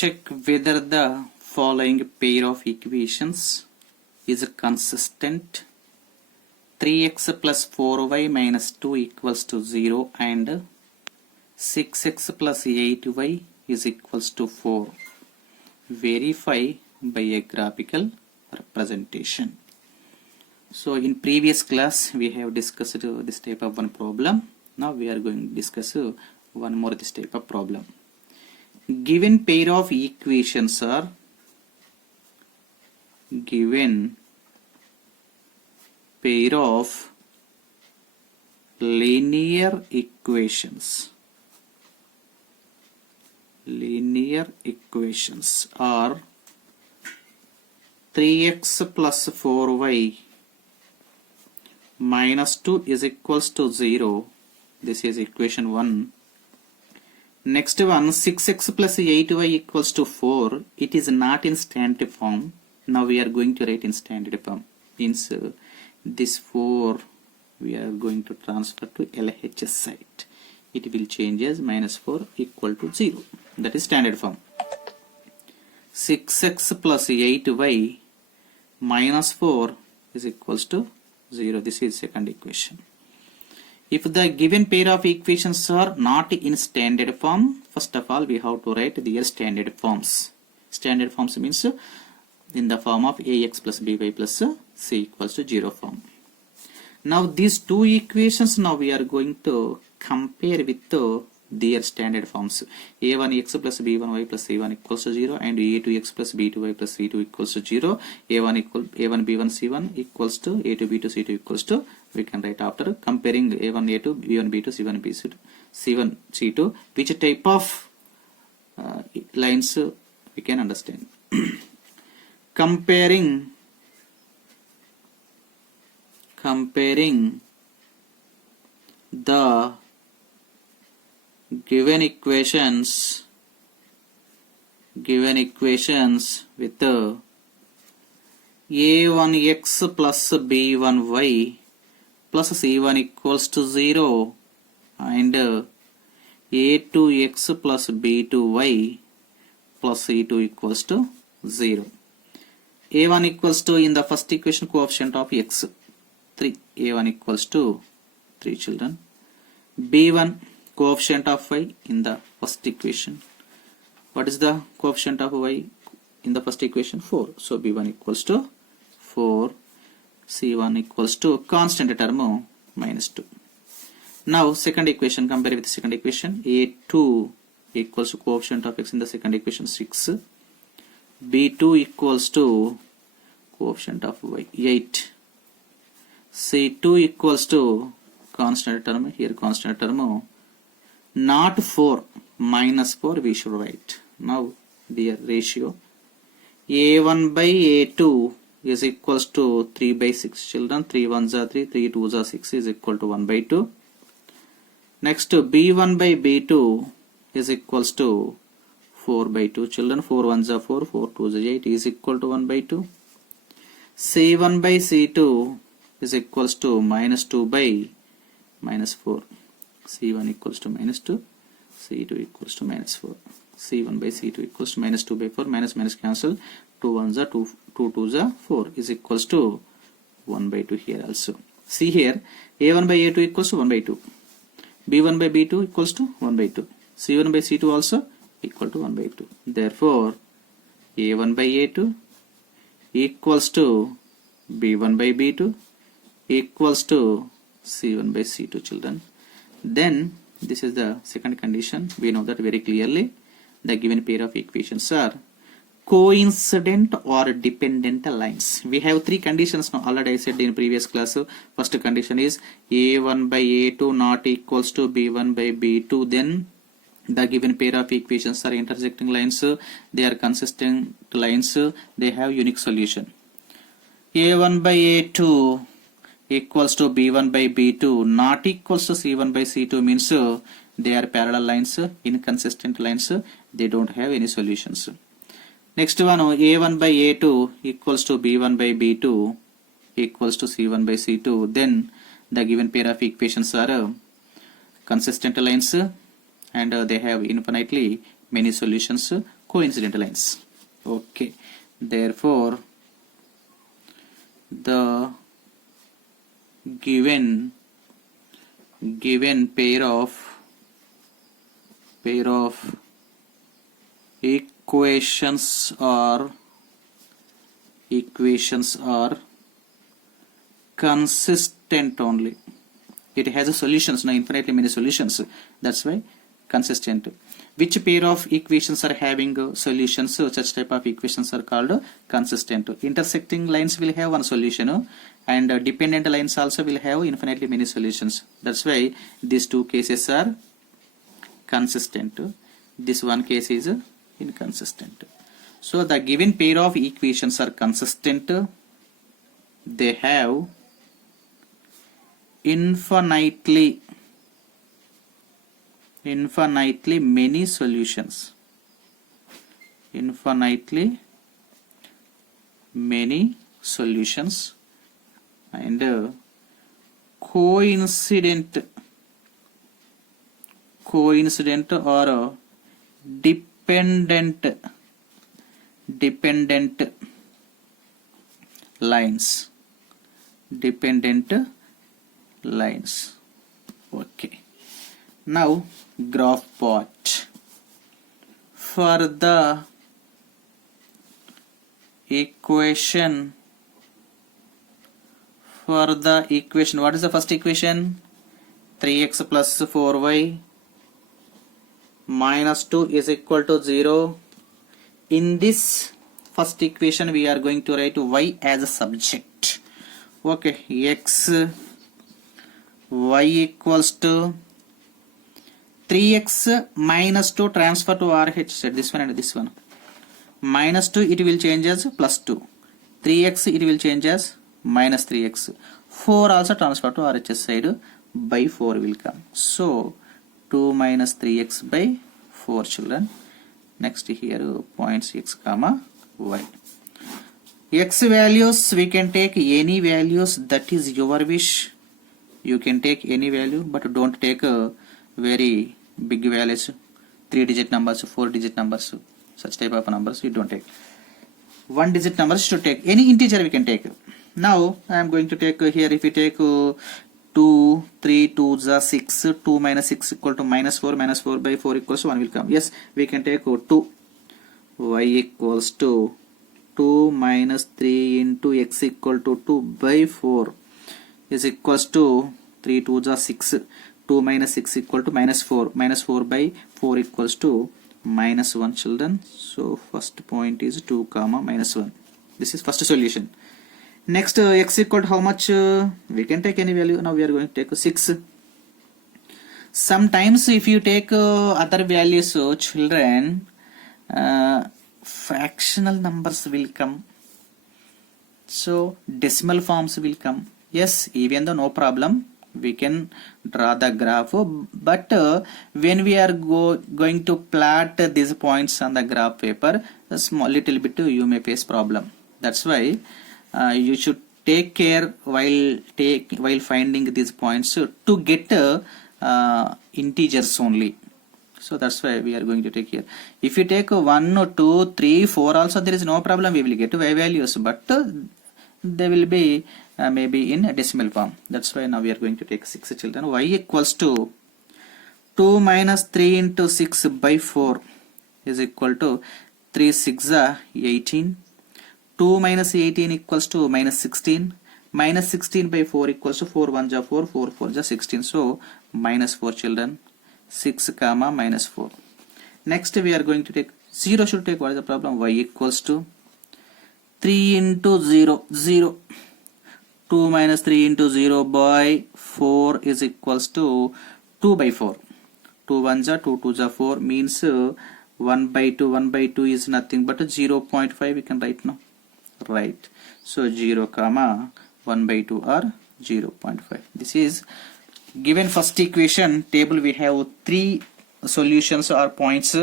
check whether the following pair of equations is consistent. 3x plus 4y minus 2 equals to 0 and 6x plus 8y is equals to 4. Verify by a graphical representation. So in previous class we have discussed this type of one problem. Now we are going to discuss one more this type of problem. Given pair of equations are given pair of linear equations are 3x plus 4y minus 2 is equals to 0. This is equation 1. Next one, 6x plus 8y equals to 4. It is not in standard form. Now we are going to write in standard form. Means this 4 we are going to transfer to LHS side. It will change as minus 4 equal to 0. That is standard form. 6x plus 8y minus 4 is equals to 0. This is second equation. If the given pair of equations are not in standard form, first of all we have to write their standard forms. Standard forms means in the form of ax plus by plus c equals to 0 form. Now these two equations now we are going to compare with their standard forms. a1x plus b1y plus c1 equals to 0 and a2x plus b2y plus c2 equals to 0. a1 b1 c1 equals to a2 b2 c2 equals to, we can write after comparing a1 a2 b1 b2 c1 b2 c1 c2 which type of lines we can understand. comparing the given equations with a1x plus b1y plus c1 equals to 0 and a2x plus b2y plus c2 equals to 0. a1 equals to, in the first equation, coefficient of x 3. a1 equals to 3 children. b1 coefficient of y in the first equation. What is the coefficient of y in the first equation? 4. So b1 equals to 4. c1 equals to constant term minus 2. Now second equation, compare with the second equation. a2 equals to coefficient of x in the second equation 6. b2 equals to coefficient of y 8. c2 equals to constant term, here constant term not 4, minus 4 we should write. Now their ratio a1 by a2 is equals to 3 by 6 children. 3 1s are 3, 3 2s are 6 is equal to 1 by 2. Next b1 by b2 is equals to 4 by 2 children. 4 1s are 4, 4 2s are 8 is equal to 1 by 2. c1 by c2 is equals to minus 2 by minus 4. c1 equals to minus 2, c2 equals to minus 4. c1 by c2 equals to minus 2 by 4, minus minus cancel, 2 1s are 2, 2 2s are 4 is equals to 1 by 2 here also. See here, a1 by a2 equals to 1 by 2, b1 by b2 equals to 1 by 2, c1 by c2 also equal to 1 by 2. Therefore a1 by a2 equals to b1 by b2 equals to c1 by c2 children. Then this is the second condition. We know that very clearly. The given pair of equations are coincident or dependent lines. We have three conditions now. Already I said in previous class. First condition is a1 by a2 not equals to b1 by b2. Then the given pair of equations are intersecting lines. They are consistent lines. They have unique solution. a1 by a2 equals to b1 by b2 not equals to c1 by c2 means they are parallel lines, inconsistent lines, they don't have any solutions. Next one, a1 by a2 equals to b1 by b2 equals to c1 by c2. Then the given pair of equations are consistent lines and they have infinitely many solutions. coincident lines. Okay, therefore the given pair of equations are consistent only. It has a solutions, no, infinitely many solutions. That's why consistent. Which pair of equations are having solutions? Such type of equations are called consistent. Intersecting lines will have one solution, and dependent lines also will have infinitely many solutions. That's why these two cases are consistent. This one case is inconsistent. So the given pair of equations are consistent. They have infinitely many solutions. Infinitely many solutions, and coincident or dependent lines. Okay, now graph part. For the equation, what is the first equation? 3x plus 4y minus 2 is equal to 0. In this first equation we are going to write y as a subject. Okay, y equals to 3x minus 2 transfer to RH side, this one and this one. Minus 2 it will change as plus 2. 3x it will change as minus 3x. 4 also transfer to RHS side, by 4 will come. So 2 minus 3x by 4 children. Next here points x comma y. X values we can take any values, that is your wish. You can take any value, but don't take very big values, 3-digit numbers, 4-digit numbers, such type of numbers you don't take. 1-digit numbers should take, any integer we can take. Now I am going to take here, if we take 2, 3, 2 is 6, 2 minus 6 equal to minus 4 by 4 equals to 1 will come. Yes, we can take 2. Y equals to 2 minus 3 into x equal to 2 by 4 is equals to 3 2 is 6. 2 minus 6 equal to minus 4. Minus 4 by 4 equals to minus 1 children. So first point is 2 comma minus 1. This is first solution. Next x equal to how much? We can take any value. Now we are going to take 6. Sometimes if you take other values, children, fractional numbers will come. So decimal forms will come. Yes, even though no problem, we can draw the graph, but when we are going to plot these points on the graph paper, a small little bit you may face problem. That's why you should take care while finding these points to get integers only. So that's why we are going to take here. If you take 1, 2, 3, 4 also, there is no problem, we will get y values, but they will be maybe in a decimal form. That's why now we are going to take 6 children. Y equals to 2 minus 3 into 6 by 4 is equal to 3 6 18. 2 minus 18 equals to minus 16. Minus 16 by 4 equals to 4 1 ja 4, 4 4 ja 16. So minus 4 children. 6 comma minus 4. Next we are going to take 0 should take. What is the problem? Y equals to 3 into 0 0. 2 minus 3 into 0 by 4 is equals to 2 by 4. 2 1 ja 2 2 ja 4 means 1 by 2. 1 by 2 is nothing but 0.5 we can write now. Right. So 0 comma 1 by 2 are 0.5. This is given first equation table. We have 3 solutions or points.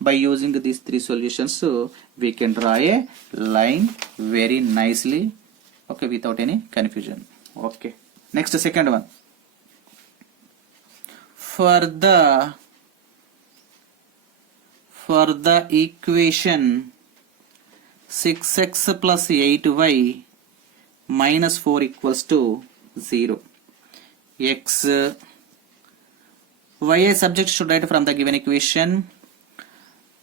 By using these 3 solutions, so we can draw a line very nicely, okay, without any confusion. Okay, next second one. For for the equation 6x plus 8y minus 4 equals to 0. X, y is subject to write from the given equation.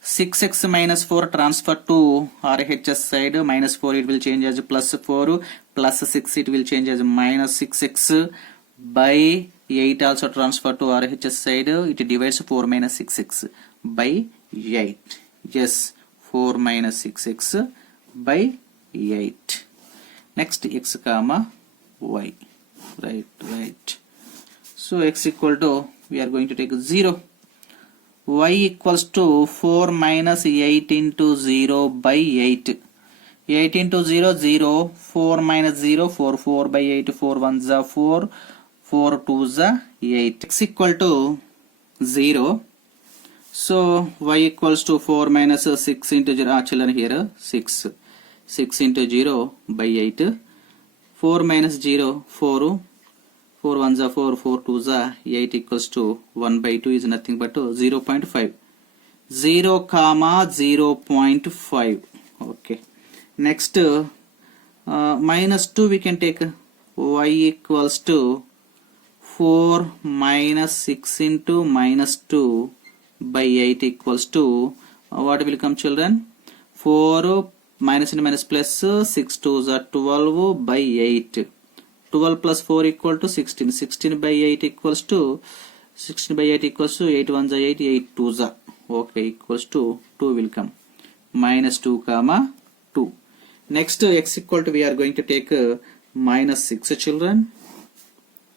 6x minus 4 transfer to RHS side, minus 4 it will change as plus 4, plus 6 it will change as minus 6x by 8 also transfer to RHS side, it divides 4 minus 6x by 8. Yes, 4 minus 6x by 8. Next x comma y. Right. So x equal to, we are going to take 0. Y equals to 4 minus 8 into 0 by 8. 8 into 0, 0. 4 minus 0, 4. 4 by 8, 4 1 is 4. 4 2 is 8. X equal to 0. So y equals to 4 minus 6 into 0. Children here 6. 6 into 0 by 8. 4 minus 0, 4. 4 1s are 4, 4 2s are 8 equals to 1 by 2 is nothing but 0.5. 0 comma 0.5. Okay. Next minus 2 we can take. Y equals to 4 minus 6 into minus 2 by 8 equals to what will come, children? 4 minus into minus plus 6 2s are 12 by 8. 12 plus 4 equal to 16. 16 by 8 equals to 8 1s are 8, 8 2s are. Okay, equals to 2 will come. Minus 2 comma 2. Next x equal to, we are going to take minus 6, children.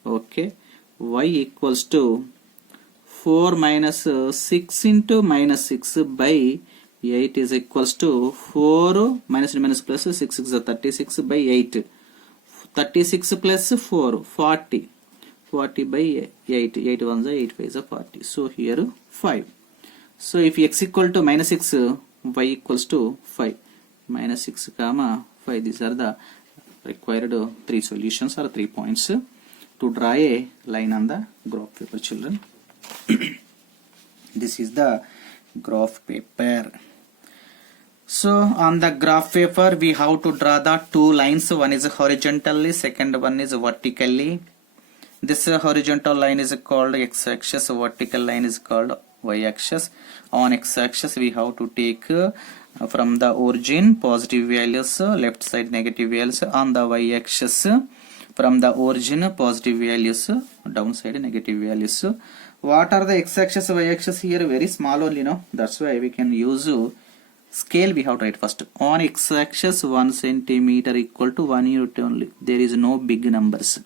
Okay. Y equals to 4 minus 6 into minus 6 by 8 is equals to 4 minus minus plus 6 is 36 by 8. 36 plus 4, 40. 40 by 8. 8 1s are 8 5s are 40. So here 5. So if x equal to minus 6, y equals to 5. Minus 6 comma 5. These are the required 3 solutions or 3 points to draw a line on the graph paper, children. This is the graph paper. So on the graph paper we have to draw the 2 lines. One is horizontally, second one is vertically. This horizontal line is called x-axis, vertical line is called y-axis. On x-axis we have to take from the origin positive values, left side negative values. On the y-axis from the origin positive values, downside negative values. What are the x-axis, y-axis? Here very small only, no? That's why we can use scale. We have to write first. On x-axis 1 centimeter equal to 1 unit only. There is no big numbers,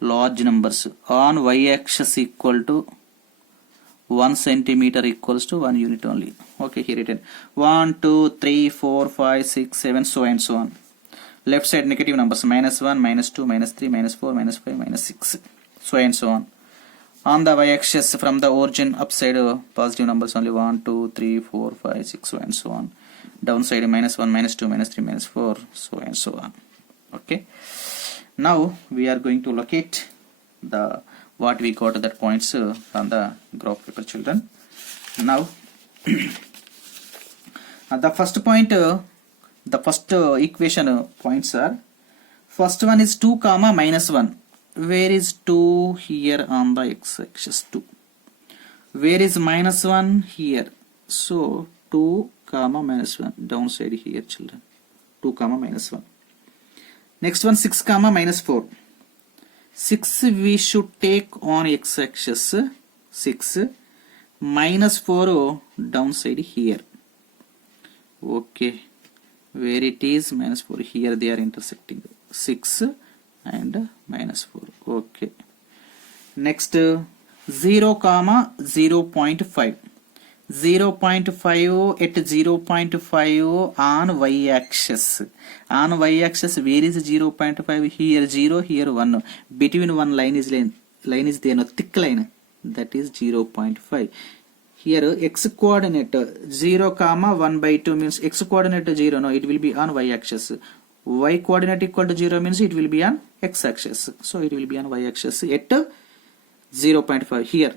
large numbers. On y-axis equal to 1 centimeter equals to 1 unit only. Okay, here written 1 2 3 4 5 6 7 so and so on. Left side negative numbers, minus 1 minus 2 minus 3 minus 4 minus 5 minus 6 so and so on. On the y-axis from the origin upside positive numbers only, 1 2 3 4 5 6 so and so on. Downside minus 1 minus 2 minus 3 minus 4 so and so on. Okay, now we are going to locate the what we got that points on the graph paper, children. Now the first point, the first equation points are, first one is 2 comma minus 1. Where is 2? Here on the x-axis 2. Where is minus 1? Here. So 2 comma minus 1 downside here, children. 2 comma minus 1. Next one 6 comma minus 4. 6 we should take on x-axis 6, minus 4 downside here. Okay, where it is minus 4, here they are intersecting 6 and minus 4. Okay, next 0 comma 0.5. 0.5 at 0.5 on y-axis. On y-axis where is 0.5? Here 0, here 1. Between one line is there, no thick line, that is 0.5. Here x coordinate 0 comma 1 by 2 means x coordinate 0, no, it will be on y-axis. Y coordinate equal to 0 means it will be on x-axis. So it will be on y-axis at 0.5 here.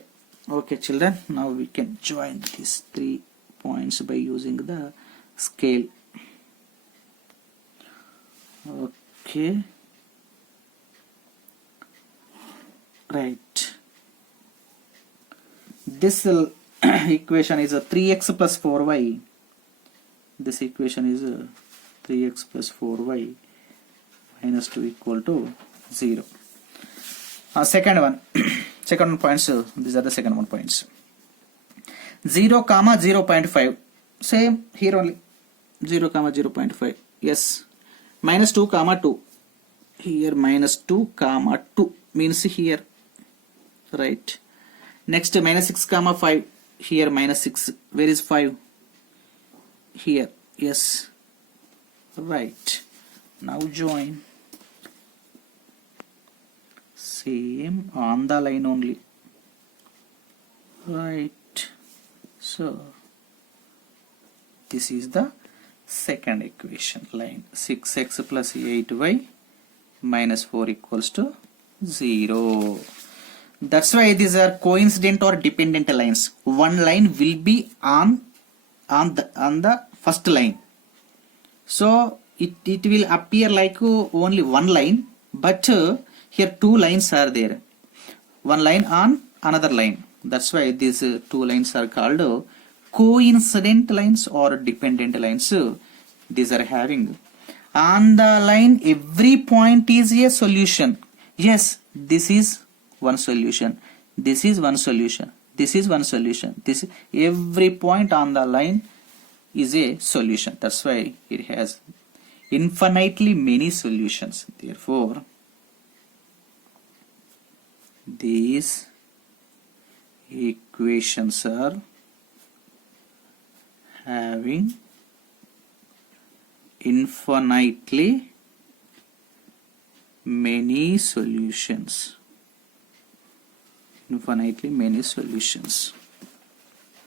Okay, children, now we can join these 3 points by using the scale. Okay, right. This equation is a 3x plus 4y. This equation is 3x plus 4y minus 2 equal to 0. Second one, second one points, these are the second one points. 0 comma 0.5, same here only, 0 comma 0.5, yes. Minus 2 comma 2, here minus 2 comma 2 means here, right. Next minus 6 comma 5, here minus 6, where is 5? Here, yes, right. Now join, same on the line only, right. So this is the second equation line, 6x plus 8y minus 4 equals to 0. That's why these are coincident or dependent lines. One line will be on the first line, so it will appear like only one line, but here two lines are there, one line on another line. That's why these two lines are called coincident lines or dependent lines. These are having on the line every point is a solution. Yes, this is one solution, this is one solution, this is one solution, this every point on the line is a solution. That's why it has infinitely many solutions. Therefore these equations are having infinitely many solutions. Infinitely many solutions.